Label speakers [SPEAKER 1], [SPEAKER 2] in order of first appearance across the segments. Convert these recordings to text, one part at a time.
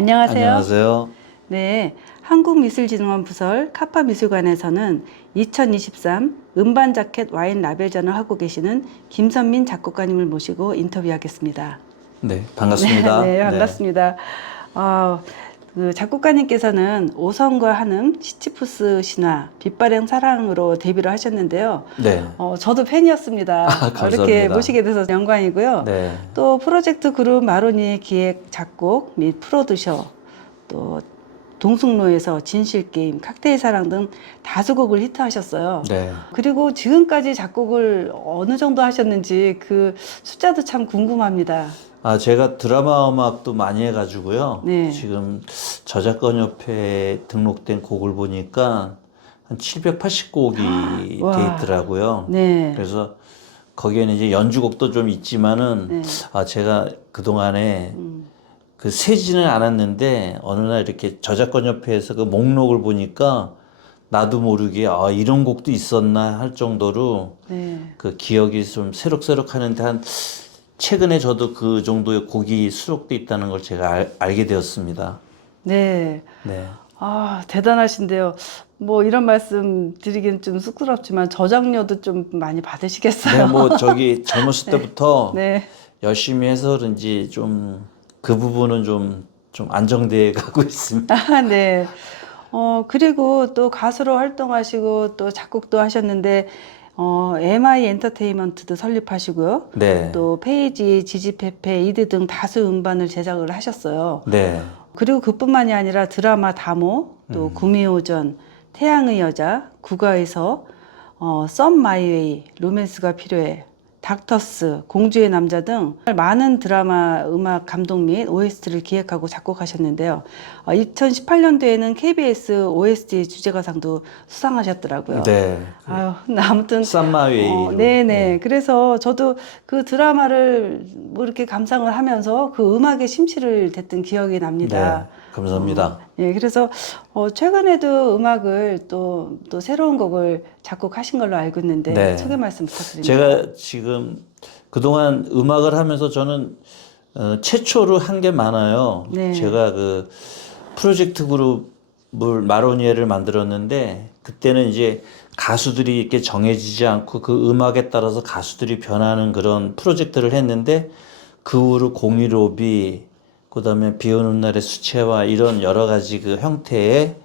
[SPEAKER 1] 안녕하세요.
[SPEAKER 2] 안녕하세요.
[SPEAKER 1] 네, 한국미술진흥원 부설 카파미술관에서는 2023 음반 자켓 와인 라벨전을 하고 계시는 김선민 작곡가님을 모시고 인터뷰하겠습니다.
[SPEAKER 2] 네, 반갑습니다.
[SPEAKER 1] 네, 반갑습니다. 어, 그 작곡가님께서는 오성과 한음, 시치푸스 신화, 빛바랜 사랑으로 데뷔를 하셨는데요.
[SPEAKER 2] 네.
[SPEAKER 1] 어, 저도 팬이었습니다.
[SPEAKER 2] 아, 감사합니다.
[SPEAKER 1] 이렇게 모시게 돼서 영광이고요.
[SPEAKER 2] 네.
[SPEAKER 1] 또 프로젝트 그룹 마로니의 기획, 작곡 및 프로듀서, 또 동승로에서 진실게임, 칵테일 사랑 등 다수곡을 히트하셨어요.
[SPEAKER 2] 네.
[SPEAKER 1] 그리고 지금까지 작곡을 어느 정도 하셨는지 그 숫자도 참 궁금합니다.
[SPEAKER 2] 아, 제가 드라마 음악도 많이 해가지고요.
[SPEAKER 1] 네.
[SPEAKER 2] 지금 저작권협회에 등록된 곡을 보니까 한 780곡이
[SPEAKER 1] 와.
[SPEAKER 2] 돼 있더라고요.
[SPEAKER 1] 네.
[SPEAKER 2] 그래서 거기에는 이제 연주곡도 좀 있지만은
[SPEAKER 1] 네.
[SPEAKER 2] 아, 제가 그동안에
[SPEAKER 1] 음,
[SPEAKER 2] 그 세지는 않았는데 어느 날 이렇게 저작권협회에서 그 목록을 보니까 나도 모르게 아, 이런 곡도 있었나 할 정도로
[SPEAKER 1] 네.
[SPEAKER 2] 그 기억이 좀 새록새록 하는데 한 최근에 저도 그 정도의 곡이 수록돼 있다는 걸 제가 알, 알게 되었습니다.
[SPEAKER 1] 네.
[SPEAKER 2] 네.
[SPEAKER 1] 아, 대단하신데요. 뭐 이런 말씀 드리긴 좀 쑥스럽지만 저작료도 좀 많이 받으시겠어요?
[SPEAKER 2] 네, 뭐 저기 젊었을 때부터
[SPEAKER 1] 네.
[SPEAKER 2] 열심히 해서 그런지 좀 그 부분은 좀, 좀 안정돼 가고 있습니다.
[SPEAKER 1] 아, 네. 어, 그리고 또 가수로 활동하시고 또 작곡도 하셨는데, 어, MI 엔터테인먼트도 설립하시고요.
[SPEAKER 2] 네.
[SPEAKER 1] 또 페이지, 지지페페, 이드 등 다수 음반을 제작을 하셨어요.
[SPEAKER 2] 네.
[SPEAKER 1] 그리고 그뿐만이 아니라 드라마 다모, 또
[SPEAKER 2] 음.
[SPEAKER 1] 구미호전, 태양의 여자, 국가에서 어, 썸 마이웨이, 로맨스가 필요해, 닥터스, 공주의 남자 등 많은 드라마 음악 감독 및 OST를 기획하고 작곡하셨는데요. 어, 2018년도에는 KBS OST 주제가상도 수상하셨더라고요.
[SPEAKER 2] 네.
[SPEAKER 1] 아유, 아무튼
[SPEAKER 2] 쌈마웨이.
[SPEAKER 1] 어, 네네. 그래서 저도 그 드라마를 뭐 이렇게 감상을 하면서 그 음악에 심취를 됐던 기억이 납니다.
[SPEAKER 2] 네. 감사합니다.
[SPEAKER 1] 예, 그래서 어, 최근에도 음악을 또, 또 새로운 곡을 작곡하신 걸로 알고 있는데
[SPEAKER 2] 네.
[SPEAKER 1] 소개 말씀 부탁드립니다.
[SPEAKER 2] 제가 지금 그동안 음악을 하면서 저는 어, 최초로 한 게 많아요.
[SPEAKER 1] 네.
[SPEAKER 2] 제가 그 프로젝트 그룹을 마로니에를 만들었는데 그때는 이제 가수들이 이렇게 정해지지 않고 그 음악에 따라서 가수들이 변하는 그런 프로젝트를 했는데 그 후로 공일오비 그 다음에 비 오는 날의 수채화 이런 여러 가지 그 형태의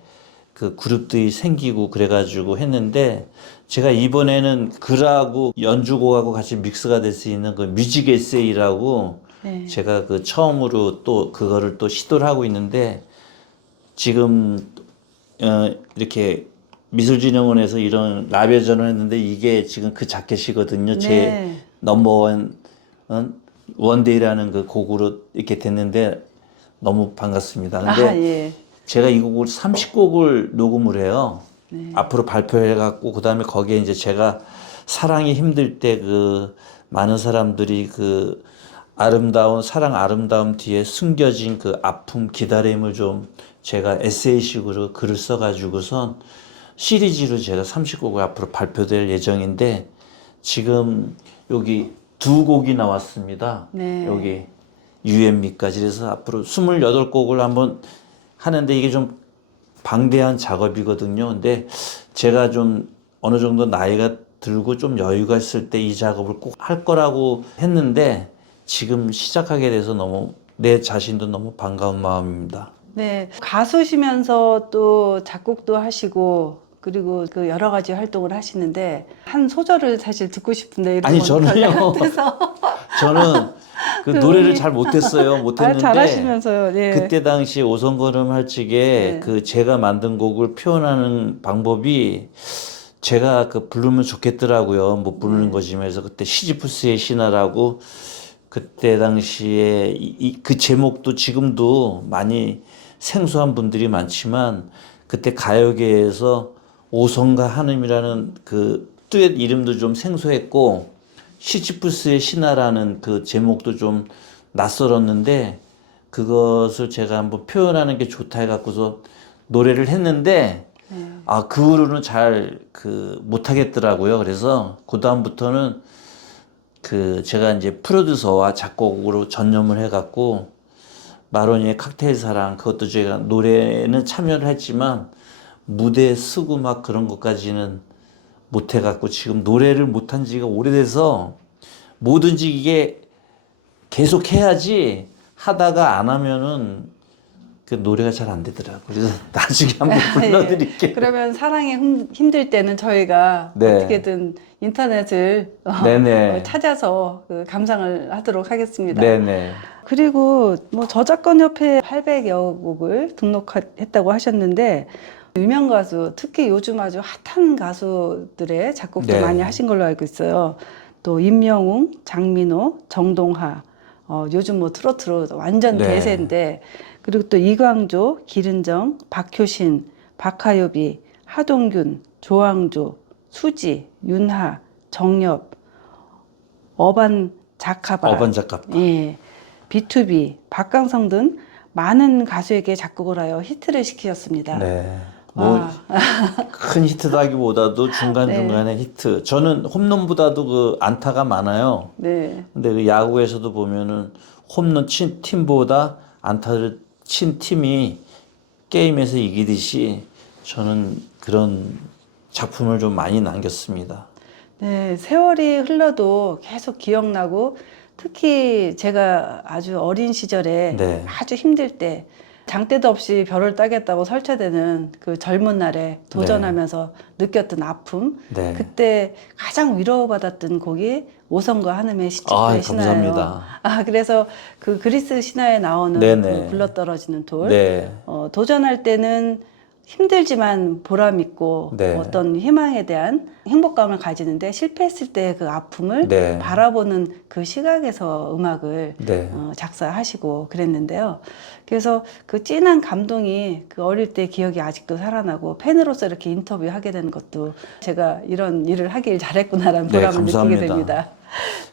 [SPEAKER 2] 그 그룹들이 생기고 그래가지고 했는데 제가 이번에는 글하고 연주곡하고 같이 믹스가 될 수 있는 그 뮤직 에세이라고
[SPEAKER 1] 네.
[SPEAKER 2] 제가 그 처음으로 또 그거를 또 시도를 하고 있는데 지금 어 이렇게 미술진흥원에서 이런 라벨전을 했는데 이게 지금 그 자켓이거든요. 제
[SPEAKER 1] 네.
[SPEAKER 2] 넘버원 어, 원데이라는 그 곡으로 이렇게 됐는데 너무 반갑습니다. 근데
[SPEAKER 1] 아, 예.
[SPEAKER 2] 제가 이 곡을 30곡을 녹음을 해요.
[SPEAKER 1] 네.
[SPEAKER 2] 앞으로 발표해 갖고 그다음에 거기에 이제 제가 사랑이 힘들 때 그 많은 사람들이 그 아름다운 사랑 아름다움 뒤에 숨겨진 그 아픔 기다림을 좀 제가 에세이식으로 글을 써 가지고선 시리즈로 제가 30곡을 앞으로 발표될 예정인데 지금 여기 두 곡이 나왔습니다.
[SPEAKER 1] 네.
[SPEAKER 2] 여기 유엔미까지 그래서 앞으로 28곡을 한번 하는데 이게 좀 방대한 작업이거든요. 근데 제가 좀 어느 정도 나이가 들고 좀 여유가 있을 때 이 작업을 꼭 할 거라고 했는데 지금 시작하게 돼서 너무 내 자신도 너무 반가운 마음입니다.
[SPEAKER 1] 네. 가수시면서 또 작곡도 하시고 그리고 그 여러 가지 활동을 하시는데 한 소절을 사실 듣고 싶은데 이런
[SPEAKER 2] 아니,
[SPEAKER 1] 건
[SPEAKER 2] 저는요. 저는 그 노래를 잘 못했어요.
[SPEAKER 1] 아,
[SPEAKER 2] 못했는데
[SPEAKER 1] 잘하시면서요. 네.
[SPEAKER 2] 그때 당시 오성걸음 할 적에
[SPEAKER 1] 네.
[SPEAKER 2] 그 제가 만든 곡을 표현하는 방법이 제가 그 부르면 좋겠더라고요. 못 부르는
[SPEAKER 1] 네.
[SPEAKER 2] 거지만 그래서 그때 시지푸스의 신화라고 그때 당시에 이, 이- 그 제목도 지금도 많이 생소한 분들이 많지만 그때 가요계에서 오성과 한음이라는 그 듀엣 이름도 좀 생소했고 시지푸스의 신화라는 그 제목도 좀 낯설었는데 그것을 제가 한번 표현하는 게 좋다 해갖고서 노래를 했는데
[SPEAKER 1] 네.
[SPEAKER 2] 아, 그 후로는 잘 그 못하겠더라고요. 그래서 그 다음부터는 그 제가 이제 프로듀서와 작곡으로 전념을 해갖고 마로니의 칵테일 사랑 그것도 제가 노래는 참여를 했지만 무대에 쓰고 막 그런 것까지는 못 해갖고 지금 노래를 못한 지가 오래돼서 뭐든지 이게 계속 해야지 하다가 안 하면은 그 노래가 잘 안 되더라고. 그래서 나중에 한번 불러드릴게요.
[SPEAKER 1] 예. 그러면 사랑에 힘- 힘들 때는 저희가
[SPEAKER 2] 네.
[SPEAKER 1] 어떻게든 인터넷을 어,
[SPEAKER 2] 네네.
[SPEAKER 1] 어, 찾아서 그 감상을 하도록 하겠습니다.
[SPEAKER 2] 네네.
[SPEAKER 1] 그리고 뭐 저작권 협회에 800여 곡을 등록했다고 하셨는데 유명 가수 특히 요즘 아주 핫한 가수들의 작곡도
[SPEAKER 2] 네.
[SPEAKER 1] 많이 하신 걸로 알고 있어요. 또 임영웅, 장민호, 정동하, 어, 요즘 뭐 트로트로 완전
[SPEAKER 2] 네.
[SPEAKER 1] 대세인데 그리고 또 이광조, 기른정, 박효신, 박하요비, 하동균, 조항조, 수지, 윤하, 정엽, 어반 자카바,
[SPEAKER 2] 어반 작가.
[SPEAKER 1] 예, B2B, 박강성 등 많은 가수에게 작곡을 하여 히트를 시키셨습니다.
[SPEAKER 2] 네. 뭐
[SPEAKER 1] 와,
[SPEAKER 2] 큰 히트도 하기보다도 중간중간에 히트. 저는 홈런보다도 그 안타가 많아요.
[SPEAKER 1] 네,
[SPEAKER 2] 근데 그 야구에서도 보면은 홈런 친 팀보다 안타를 친 팀이 게임에서 이기듯이 저는 그런 작품을 좀 많이 남겼습니다.
[SPEAKER 1] 네, 세월이 흘러도 계속 기억나고 특히 제가 아주 어린 시절에
[SPEAKER 2] 네.
[SPEAKER 1] 아주 힘들 때 장대도 없이 별을 따겠다고 설치되는 그 젊은 날에 도전하면서 느꼈던 아픔
[SPEAKER 2] 네.
[SPEAKER 1] 그때 가장 위로받았던 곡이 오성과 한음의
[SPEAKER 2] 아,
[SPEAKER 1] 시집의 신화예요.
[SPEAKER 2] 감사합니다.
[SPEAKER 1] 아 그래서 그 그리스 신화에 나오는
[SPEAKER 2] 네네.
[SPEAKER 1] 그 굴러떨어지는 돌
[SPEAKER 2] 네.
[SPEAKER 1] 어, 도전할 때는 힘들지만 보람 있고
[SPEAKER 2] 네.
[SPEAKER 1] 어떤 희망에 대한 행복감을 가지는데 실패했을 때 그 아픔을
[SPEAKER 2] 네.
[SPEAKER 1] 바라보는 그 시각에서 음악을
[SPEAKER 2] 네.
[SPEAKER 1] 어, 작사하시고 그랬는데요. 그래서 그 진한 감동이 그 어릴 때 기억이 아직도 살아나고 팬으로서 이렇게 인터뷰하게 되는 것도 제가 이런 일을 하길 잘했구나라는
[SPEAKER 2] 네,
[SPEAKER 1] 보람을 느끼게
[SPEAKER 2] 감사합니다.
[SPEAKER 1] 됩니다.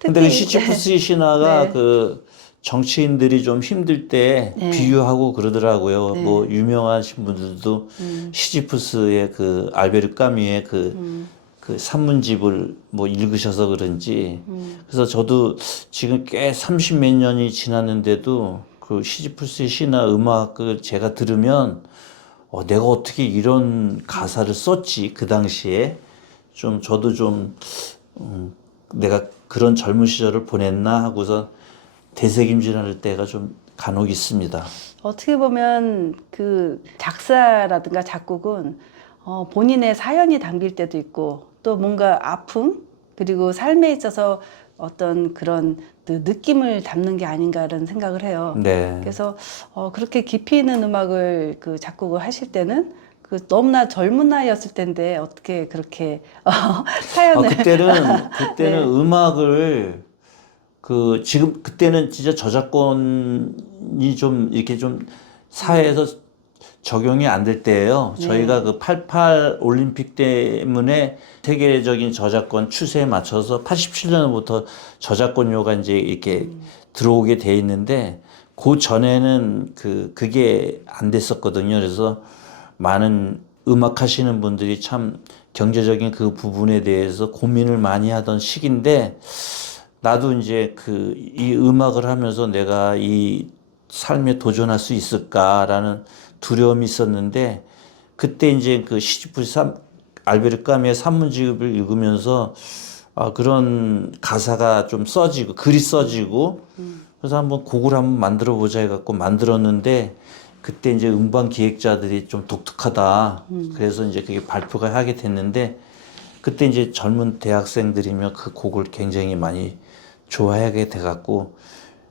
[SPEAKER 2] 근데 그
[SPEAKER 1] 특히-
[SPEAKER 2] 시치프스 신화가
[SPEAKER 1] 네.
[SPEAKER 2] 그 정치인들이 좀 힘들 때
[SPEAKER 1] 네.
[SPEAKER 2] 비유하고 그러더라고요.
[SPEAKER 1] 네.
[SPEAKER 2] 뭐 유명하신 분들도
[SPEAKER 1] 음,
[SPEAKER 2] 시지프스의 그 알베르 까미의 그,
[SPEAKER 1] 음,
[SPEAKER 2] 그 산문집을 뭐 읽으셔서 그런지
[SPEAKER 1] 음.
[SPEAKER 2] 그래서 저도 지금 꽤 30 몇 년이 지났는데도 그 시지프스의 신화 음악을 제가 들으면 어, 내가 어떻게 이런 가사를 썼지 그 당시에 좀 저도 좀 음, 내가 그런 젊은 시절을 보냈나 하고서 되새김질할 때가 좀 간혹 있습니다.
[SPEAKER 1] 어떻게 보면 그 작사라든가 작곡은 어, 본인의 사연이 담길 때도 있고 또 뭔가 아픔 그리고 삶에 있어서 어떤 그런 그 느낌을 담는 게 아닌가라는 생각을 해요.
[SPEAKER 2] 네.
[SPEAKER 1] 그래서 어, 그렇게 깊이 있는 음악을 그 작곡을 하실 때는 그 너무나 젊은 나이였을 텐데 어떻게 그렇게 어,
[SPEAKER 2] 아,
[SPEAKER 1] 사연을
[SPEAKER 2] 그때는 그때는
[SPEAKER 1] 네.
[SPEAKER 2] 음악을 그 지금 그때는 진짜 저작권이 좀 이렇게 좀 사회에서 적용이 안 될 때예요.
[SPEAKER 1] 네.
[SPEAKER 2] 저희가 그 88 올림픽 때문에 세계적인 저작권 추세에 맞춰서 87년부터 저작권료가 이제 이렇게 들어오게 돼 있는데 그 전에는 그 그게 안 됐었거든요. 그래서 많은 음악 하시는 분들이 참 경제적인 그 부분에 대해서 고민을 많이 하던 시기인데 나도 이제 그 이 음악을 하면서 내가 이 삶에 도전할 수 있을까라는 두려움이 있었는데 그때 이제 그 시지프스 삼 알베르 까미의 산문집을 읽으면서 아 그런 가사가 좀 써지고 글이 써지고 그래서 한번 곡을 한번 만들어 보자 해갖고 만들었는데 그때 이제 음반 기획자들이 좀 독특하다. 그래서 이제 그게 발표가 하게 됐는데 그때 이제 젊은 대학생들이면 그 곡을 굉장히 많이 좋아하게 돼갖고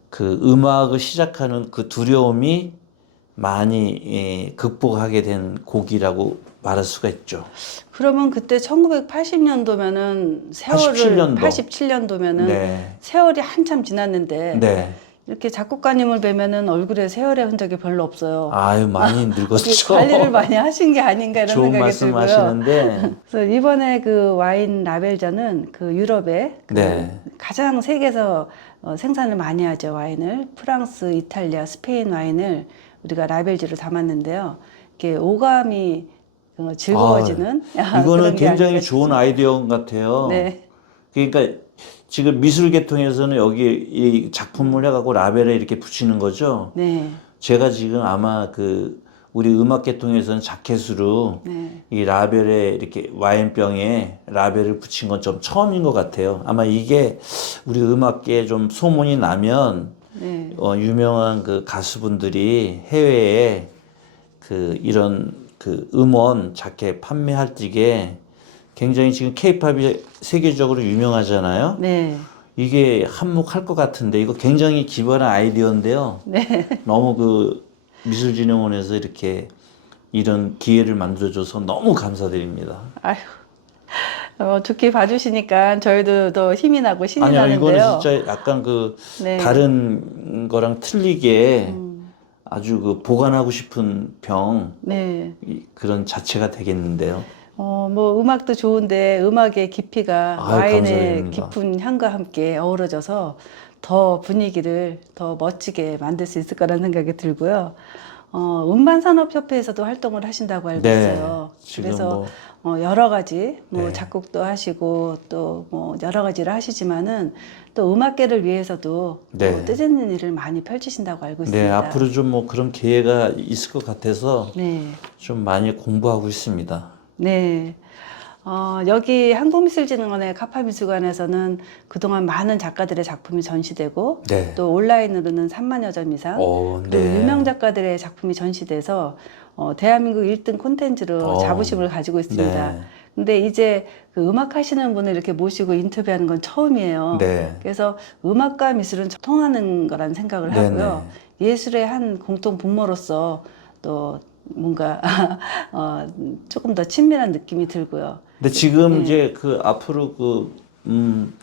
[SPEAKER 2] 그 음악을 시작하는 그 두려움이 많이 예, 극복하게 된 곡이라고 말할 수가 있죠.
[SPEAKER 1] 그러면 그때 1980년도면은 세월을
[SPEAKER 2] 87년도.
[SPEAKER 1] 87년도면은
[SPEAKER 2] 네.
[SPEAKER 1] 세월이 한참 지났는데
[SPEAKER 2] 네.
[SPEAKER 1] 이렇게 작곡가님을 뵈면은 얼굴에 세월의 흔적이 별로 없어요.
[SPEAKER 2] 아유 많이 늙었죠.
[SPEAKER 1] 관리를 많이 하신 게 아닌가 이런
[SPEAKER 2] 좋은
[SPEAKER 1] 생각이
[SPEAKER 2] 말씀
[SPEAKER 1] 들고요.
[SPEAKER 2] 하시는데
[SPEAKER 1] 그래서 이번에 그 와인 라벨전은 그 유럽의 그
[SPEAKER 2] 네.
[SPEAKER 1] 가장 세계에서 어, 생산을 많이 하죠 와인을 프랑스, 이탈리아, 스페인 와인을 우리가 라벨지로 담았는데요. 이렇게 오감이 어, 즐거워지는
[SPEAKER 2] 이거는
[SPEAKER 1] 그런 게
[SPEAKER 2] 굉장히 좋은. 아이디어 같아요.
[SPEAKER 1] 네,
[SPEAKER 2] 그러니까 지금 미술 계통에서는 여기 이 작품을 해갖고 라벨에 이렇게 붙이는 거죠.
[SPEAKER 1] 네,
[SPEAKER 2] 제가 지금 아마 그 우리 음악 계통에서는 자켓으로
[SPEAKER 1] 네.
[SPEAKER 2] 이 라벨에 이렇게 와인병에 라벨을 붙인 건 좀 처음인 것 같아요. 아마 이게 우리 음악계에 좀 소문이 나면
[SPEAKER 1] 네.
[SPEAKER 2] 어, 유명한 그 가수분들이 해외에 그 이런 그 음원 자켓 판매할 적에 굉장히 지금 케이팝이 세계적으로 유명하잖아요.
[SPEAKER 1] 네.
[SPEAKER 2] 이게 한몫할 것 같은데 이거 굉장히 기발한 아이디어인데요.
[SPEAKER 1] 네.
[SPEAKER 2] 너무 그 미술진흥원에서 이렇게 이런 기회를 만들어줘서 너무 감사드립니다.
[SPEAKER 1] 아유. 어, 좋게 봐주시니까 저희도 더 힘이 나고 신이
[SPEAKER 2] 아니요,
[SPEAKER 1] 나는데요.
[SPEAKER 2] 이거는 진짜 약간 그
[SPEAKER 1] 네.
[SPEAKER 2] 다른 거랑 틀리게
[SPEAKER 1] 음.
[SPEAKER 2] 아주 그 보관하고 싶은 병
[SPEAKER 1] 네.
[SPEAKER 2] 이- 그런 자체가 되겠는데요.
[SPEAKER 1] 어, 뭐 음악도 좋은데 음악의 깊이가
[SPEAKER 2] 아유,
[SPEAKER 1] 와인의
[SPEAKER 2] 감사드립니다.
[SPEAKER 1] 깊은 향과 함께 어우러져서 더 분위기를 더 멋지게 만들 수 있을 거라는 생각이 들고요. 어, 음반산업협회에서도 활동을 하신다고 알고 있어요.
[SPEAKER 2] 네, 지금
[SPEAKER 1] 그래서
[SPEAKER 2] 뭐
[SPEAKER 1] 어, 여러 가지 뭐
[SPEAKER 2] 네.
[SPEAKER 1] 작곡도 하시고 또 뭐 여러 가지를 하시지만은 또 음악계를 위해서도
[SPEAKER 2] 네.
[SPEAKER 1] 또 뜨지는 일을 많이 펼치신다고 알고 있습니다.
[SPEAKER 2] 네, 앞으로 좀 뭐 그런 기회가 있을 것 같아서
[SPEAKER 1] 네.
[SPEAKER 2] 좀 많이 공부하고 있습니다.
[SPEAKER 1] 네. 어, 여기 한국미술진흥원의 카파미술관에서는 그동안 많은 작가들의 작품이 전시되고
[SPEAKER 2] 네.
[SPEAKER 1] 또 온라인으로는 3만여 점 이상
[SPEAKER 2] 어,
[SPEAKER 1] 그리고 유명 작가들의 작품이 전시돼서 어, 대한민국 1등 콘텐츠로
[SPEAKER 2] 어.
[SPEAKER 1] 자부심을 가지고 있습니다.
[SPEAKER 2] 네.
[SPEAKER 1] 근데 이제 그 음악 하시는 분을 이렇게 모시고 인터뷰하는 건 처음이에요.
[SPEAKER 2] 네.
[SPEAKER 1] 그래서 음악과 미술은 통하는 거라는 생각을
[SPEAKER 2] 네,
[SPEAKER 1] 하고요. 예술의 한 공통 분모로서 또 뭔가 어, 조금 더 친밀한 느낌이 들고요.
[SPEAKER 2] 근데 지금
[SPEAKER 1] 네.
[SPEAKER 2] 이제 그 앞으로 그, 음,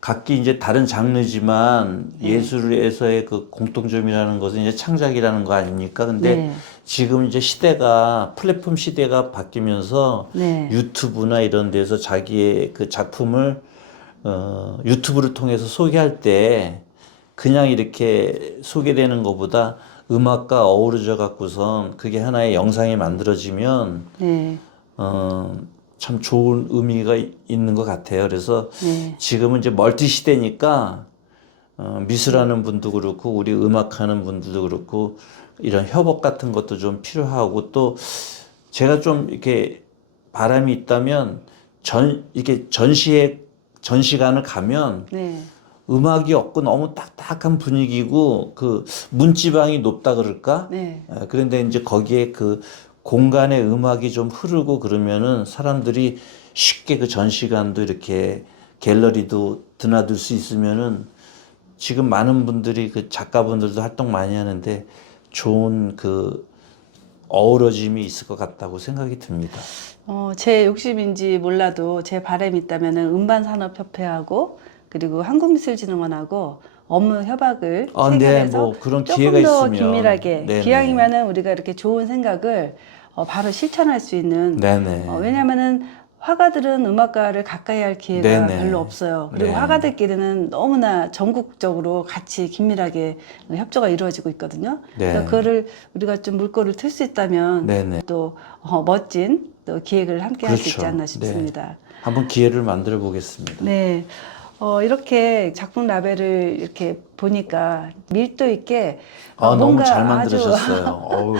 [SPEAKER 2] 각기 이제 다른 장르지만
[SPEAKER 1] 네.
[SPEAKER 2] 예술에서의 그 공통점이라는 것은 이제 창작이라는 거 아닙니까? 근데
[SPEAKER 1] 네.
[SPEAKER 2] 지금 이제 시대가 플랫폼 시대가 바뀌면서
[SPEAKER 1] 네.
[SPEAKER 2] 유튜브나 이런 데서 자기의 그 작품을 어, 유튜브를 통해서 소개할 때 그냥 이렇게 소개되는 것보다 음악과 어우러져 갖고선 그게 하나의 영상이 만들어지면
[SPEAKER 1] 네.
[SPEAKER 2] 어, 참 좋은 의미가 이- 있는 것 같아요. 그래서
[SPEAKER 1] 네.
[SPEAKER 2] 지금은 이제 멀티 시대니까 어, 미술하는 분도 그렇고 우리 음악하는 분들도 그렇고 이런 협업 같은 것도 좀 필요하고 또 제가 좀 이렇게 바람이 있다면 전 이렇게 전시회 전시관을 가면
[SPEAKER 1] 네.
[SPEAKER 2] 음악이 없고 너무 딱딱한 분위기고 그 문지방이 높다 그럴까?
[SPEAKER 1] 네.
[SPEAKER 2] 아, 그런데 이제 거기에 그 공간에 음악이 좀 흐르고 그러면은 사람들이 쉽게 그 전시관도 이렇게 갤러리도 드나들 수 있으면은 지금 많은 분들이 그 작가분들도 활동 많이 하는데 좋은 그 어우러짐이 있을 것 같다고 생각이 듭니다.
[SPEAKER 1] 어, 제 욕심인지 몰라도 제 바람이 있다면은 음반 산업 협회하고 그리고 한국미술진흥원하고 업무 협약을
[SPEAKER 2] 아, 네,
[SPEAKER 1] 체결해서
[SPEAKER 2] 뭐 그런
[SPEAKER 1] 조금
[SPEAKER 2] 기회가
[SPEAKER 1] 더
[SPEAKER 2] 있으면.
[SPEAKER 1] 긴밀하게
[SPEAKER 2] 네네.
[SPEAKER 1] 기왕이면은 우리가 이렇게 좋은 생각을 어, 바로 실천할 수 있는
[SPEAKER 2] 네네.
[SPEAKER 1] 어, 왜냐면은 화가들은 음악가를 가까이 할 기회가
[SPEAKER 2] 네네.
[SPEAKER 1] 별로 없어요. 그리고
[SPEAKER 2] 네.
[SPEAKER 1] 화가들끼리는 너무나 전국적으로 같이 긴밀하게 협조가 이루어지고 있거든요.
[SPEAKER 2] 네.
[SPEAKER 1] 그래서 그거를 우리가 좀 물꼬를 틀 수 있다면
[SPEAKER 2] 네네.
[SPEAKER 1] 또 어, 멋진 또 기획을 함께 할수 있지
[SPEAKER 2] 그렇죠.
[SPEAKER 1] 않나
[SPEAKER 2] 네.
[SPEAKER 1] 싶습니다.
[SPEAKER 2] 한번 기회를 만들어 보겠습니다.
[SPEAKER 1] 네. 어, 이렇게 작품 라벨을 이렇게 보니까 밀도 있게
[SPEAKER 2] 아,
[SPEAKER 1] 어,
[SPEAKER 2] 너무
[SPEAKER 1] 뭔가
[SPEAKER 2] 잘 만들으셨어요. 어우.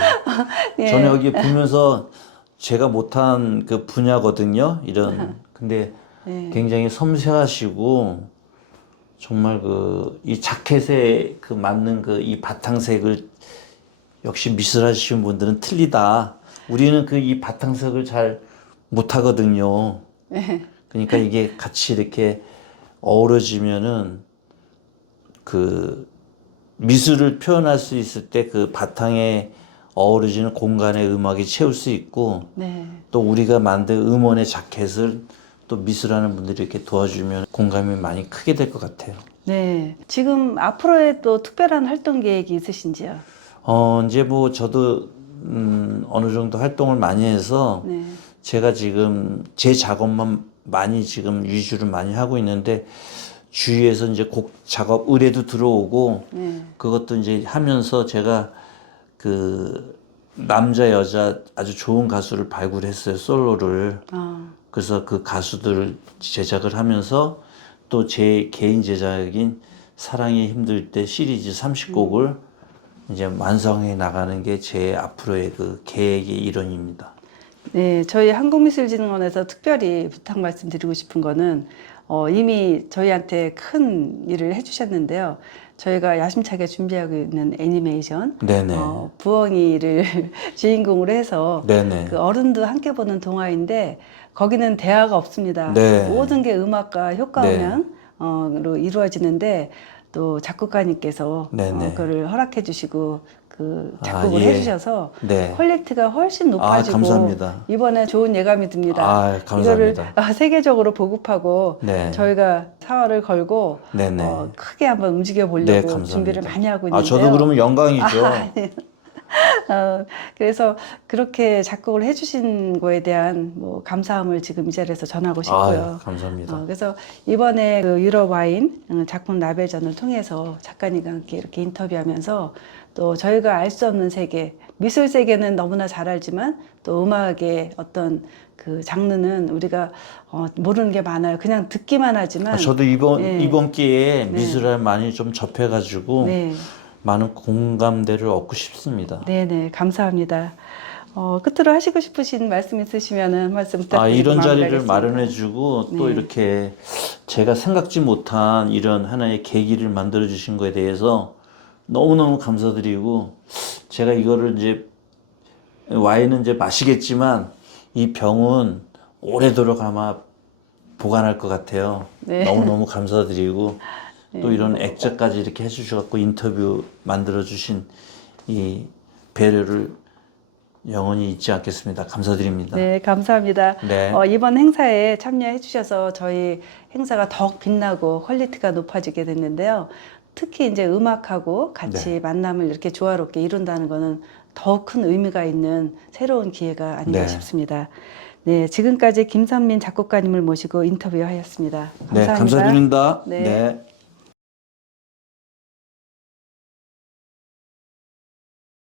[SPEAKER 1] 예.
[SPEAKER 2] 저는 여기 보면서 제가 못한 그 분야거든요. 이런. 근데
[SPEAKER 1] 네.
[SPEAKER 2] 굉장히 섬세하시고 정말 그 이 자켓에 그 맞는 그 이 바탕색을 역시 미술하시는 분들은 틀리다. 우리는 그 이 바탕색을 잘 못하거든요.
[SPEAKER 1] 네.
[SPEAKER 2] 그러니까 이게 같이 이렇게 어우러지면은 그 미술을 표현할 수 있을 때 그 바탕에 어우러지는 공간에 음악이 채울 수 있고
[SPEAKER 1] 네.
[SPEAKER 2] 또 우리가 만든 음원의 자켓을 또 미술하는 분들이 이렇게 도와주면 공감이 많이 크게 될 것 같아요.
[SPEAKER 1] 네. 지금 앞으로의 또 특별한 활동 계획이 있으신지요?
[SPEAKER 2] 어, 이제 뭐 저도 음, 어느 정도 활동을 많이 해서
[SPEAKER 1] 네.
[SPEAKER 2] 제가 지금 제 작업만 많이 지금 위주로 많이 하고 있는데 주위에서 이제 곡 작업 의뢰도 들어오고
[SPEAKER 1] 네.
[SPEAKER 2] 그것도 이제 하면서 제가 그 남자 여자 아주 좋은 가수를 발굴했어요 솔로를
[SPEAKER 1] 아,
[SPEAKER 2] 그래서 그 가수들을 제작을 하면서 또 제 개인 제작인 사랑이 힘들 때 시리즈 30곡을 이제 완성해 나가는 게 제 앞으로의 그 계획의 일원입니다.
[SPEAKER 1] 네, 저희 한국미술진흥원에서 특별히 부탁 말씀드리고 싶은 거는 어, 이미 저희한테 큰 일을 해주셨는데요. 저희가 야심차게 준비하고 있는 애니메이션
[SPEAKER 2] 네네.
[SPEAKER 1] 어, 부엉이를 주인공으로 해서
[SPEAKER 2] 네네.
[SPEAKER 1] 그 어른도 함께 보는 동화인데 거기는 대화가 없습니다.
[SPEAKER 2] 네.
[SPEAKER 1] 모든 게 음악과 효과음으로 이루어지는데 또 작곡가님께서. 어, 그거를 허락해 주시고 그
[SPEAKER 2] 아,
[SPEAKER 1] 작곡을
[SPEAKER 2] 예.
[SPEAKER 1] 해주셔서
[SPEAKER 2] 네.
[SPEAKER 1] 퀄리티가 훨씬
[SPEAKER 2] 아,
[SPEAKER 1] 높아지고
[SPEAKER 2] 감사합니다.
[SPEAKER 1] 이번에 좋은 예감이 듭니다.
[SPEAKER 2] 아,
[SPEAKER 1] 이거를
[SPEAKER 2] 감사합니다.
[SPEAKER 1] 아, 세계적으로 보급하고
[SPEAKER 2] 네.
[SPEAKER 1] 저희가 사활을 걸고
[SPEAKER 2] 네네.
[SPEAKER 1] 어, 크게 한번 움직여
[SPEAKER 2] 네,
[SPEAKER 1] 보려고
[SPEAKER 2] 감사합니다.
[SPEAKER 1] 준비를 많이 하고 있는데요.
[SPEAKER 2] 아, 저도 그러면 영광이죠.
[SPEAKER 1] 아, 네. 어, 그래서 그렇게 작곡을 해주신 거에 대한 뭐 감사함을 지금 이 자리에서 전하고 싶고요.
[SPEAKER 2] 아, 감사합니다.
[SPEAKER 1] 어, 그래서 이번에 그 유럽 와인 어, 작품 라벨전을 통해서 작가님과 함께 이렇게 인터뷰하면서 또 저희가 알 수 없는 세계, 미술 세계는 너무나 잘 알지만 또 음악의 어떤 그 장르는 우리가 어, 모르는 게 많아요. 그냥 듣기만 하지만
[SPEAKER 2] 아, 저도 이번
[SPEAKER 1] 네.
[SPEAKER 2] 이번 기회에
[SPEAKER 1] 네.
[SPEAKER 2] 미술을 많이 좀 접해가지고
[SPEAKER 1] 네.
[SPEAKER 2] 많은 공감대를 얻고 싶습니다.
[SPEAKER 1] 네네 감사합니다. 어, 끝으로 하시고 싶으신 말씀 있으시면 한 말씀
[SPEAKER 2] 아,
[SPEAKER 1] 부탁드리고
[SPEAKER 2] 이런 자리를. 마련해주고 또
[SPEAKER 1] 네.
[SPEAKER 2] 이렇게 제가 생각지 못한 이런 하나의 계기를 만들어 주신 거에 대해서 너무너무 감사드리고 제가 이거를 이제 와인은 이제 마시겠지만 이 병은 오래도록 아마 보관할 것 같아요.
[SPEAKER 1] 네.
[SPEAKER 2] 너무너무 감사드리고 또 이런 액자까지 이렇게 해주셔갖고 인터뷰 만들어 주신 이 배려를 영원히 잊지 않겠습니다. 감사드립니다.
[SPEAKER 1] 네 감사합니다.
[SPEAKER 2] 네.
[SPEAKER 1] 어, 이번 행사에 참여해 주셔서 저희 행사가 더욱 빛나고 퀄리티가 높아지게 됐는데요. 특히 이제 음악하고 같이
[SPEAKER 2] 네.
[SPEAKER 1] 만남을 이렇게 조화롭게 이룬다는 것은 더욱 큰 의미가 있는 새로운 기회가 아닌가
[SPEAKER 2] 네.
[SPEAKER 1] 싶습니다. 네, 지금까지 김선민 작곡가님을 모시고 인터뷰하였습니다.
[SPEAKER 2] 네,
[SPEAKER 1] 감사합니다.
[SPEAKER 2] 감사드립니다.
[SPEAKER 1] 네.
[SPEAKER 2] 네.